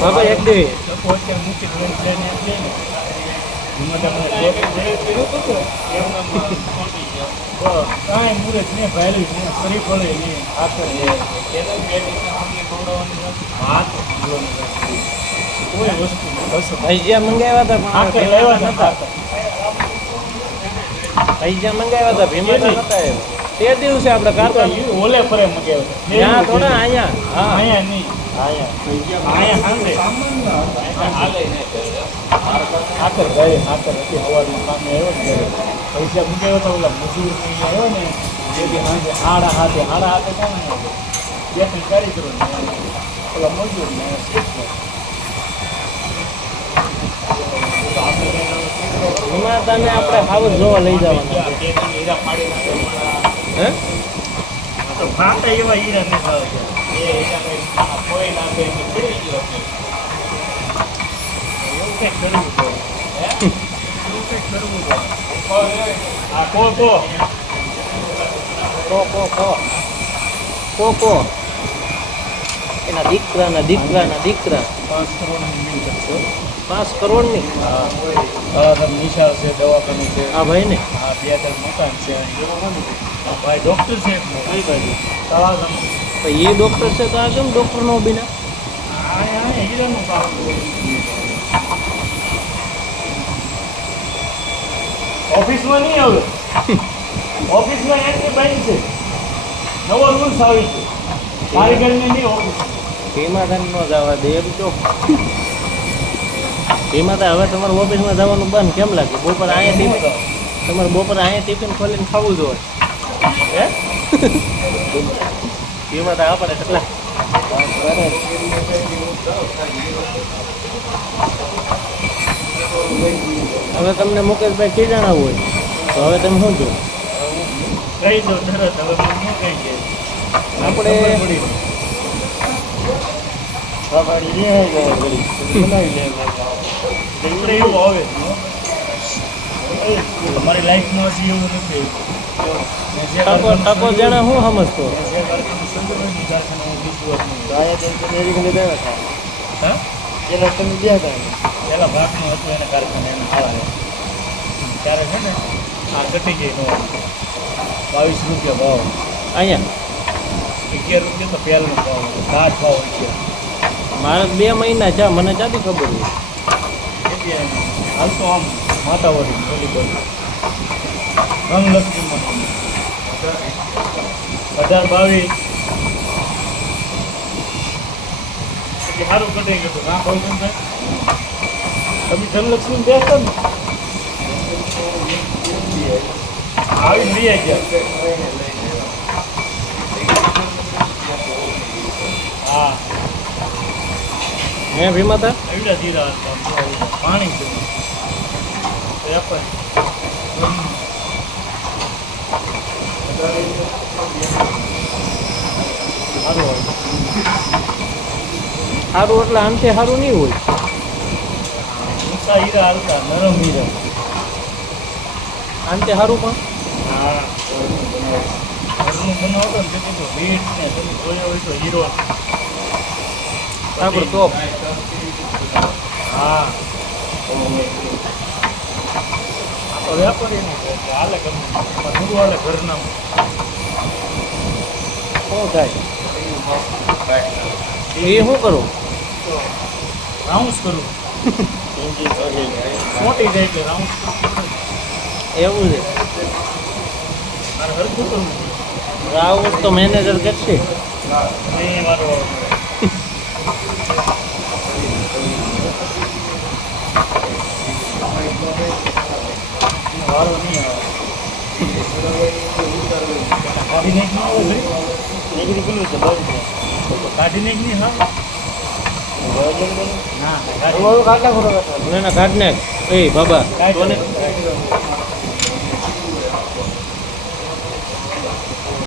બાબા એક દે કાંઈ મુરત ને ભાઈ ને ફરી પડે ને આખર કોઈ વસ્તુ પૈસા મંગાવ્યા હતા પણ લેવા નતા પૈસા મંગાવ્યા હતા ભીમા નતા આવ્યા તે દિવસે આપણે કાકા ઓલે ફરે મગાવ્યો ત્યાં થોડા અહીંયા હા અહીંયા નહીં આખર ભાઈ આખર હતી સવારમાં કામે આવ્યો ને પૈસા મૂક્યો તો ઓલા મજૂર આવ્યો ને જે બી સાંજે હાડા હાથે કોણ આવ્યો બે ત્રણ કારીગરો ને ઓલા મજૂર ને ભીમા તને આપણે હાવર જોવા લઈ જવાના હીરા પાડી હે તો ફાટા એવા હીરા નથી આવતા એ હીરા કઈ કોઈ નાખે કે પડી ગયો એવું કંઈક કરવું પડે હે એવું કંઈક કરવું પડે આ કો એના દીકરાના 5 કરોડની મિલકત છે 5 કરોડની તળાધામ નિશાળ છે દવાખાનું છે આ ભાઈ ને આ 2 મકાન છે આ ભાઈ ડૉક્ટર છે કઈ બાજુ તળાધામ તો એ ડોક્ટર છે તો આ કેમ ડોક્ટર નો બિના આ હીરાનું કામ ઓફિસમાં નહીં આવે ઓફિસમાં એન્ટ્રી બાઈ છે નવો રૂલ્સ આવી છે કારીગરની નહીં ઓફિસ ભીમા તને નો જવા દે એમ તો ભીમા તો હવે તમારે ઓફિસમાં જવાનું બંધ કેમ લાગે બપોર અહીંયા ટિફિન તમારે બપોર અહીંયા ટિફિન ખોલીને ખાવું જોઈએ હે ભીમા તો આપણે કેટલા હવે તમને મુકેશભાઈ કી જણાવવું હોય તો હવે તમે શું જો કહી દો તરત હવે મને શું કહી છે આપણે એવું આવે તમારી લાઈફમાં હજી એવું નથી ટકો જણા હું સમજતો પેલા ભાગનું હતું એને કારખાને એને આવે ત્યારે છે ને આ ઘટી ગઈ નો 22 રૂપિયા ભાવ અહીંયા 11 રૂપિયા તો પહેલનો ભાવ હતો 5 ભાવ ગયા મારે 2 મહિના છે મને ચાથી ખબર હોય એટલે હાલ તો આમ માતાવાળી બોલી બોલી ધનલક્ષ્મીમાં 18-22 એટલે સારું કટાઈ ગયું ના ભાવ તમે ધનલક્ષ્મી બેસતા ને આવી લઈ ગયા હા હે ભીમા તા એવડા ધીરા પાણી છે વેપાર સારું એટલે આમથી સારું નહીં હોય ઊંચા હીરા હાલતા નરમ હીરા આમથી સારું પણ હા ઘરનું બનાવતો ને તેથી તો વીટ ને તમે જોયો હોય તો હીરો આપણે ટોપ હા તો વેપારી નહીં હાલે ઘરનું બધું હાલે ઘરના શું થાય એ શું કરો રાઉન્ડ કરું મોટી જાય એટલે રાઉન્ડ એવું છે મારે હરખું કરવું રાઉન્ડ તો મેનેજર કરશે નહીં મારો વારો નહીં આવે કાઢી નાખ ના આવે ભાઈ એગ્રી પેલું છે બસ કાઢી નાખ નહીં હા ના ના કાઢ નાખ એ બાબા કાઢી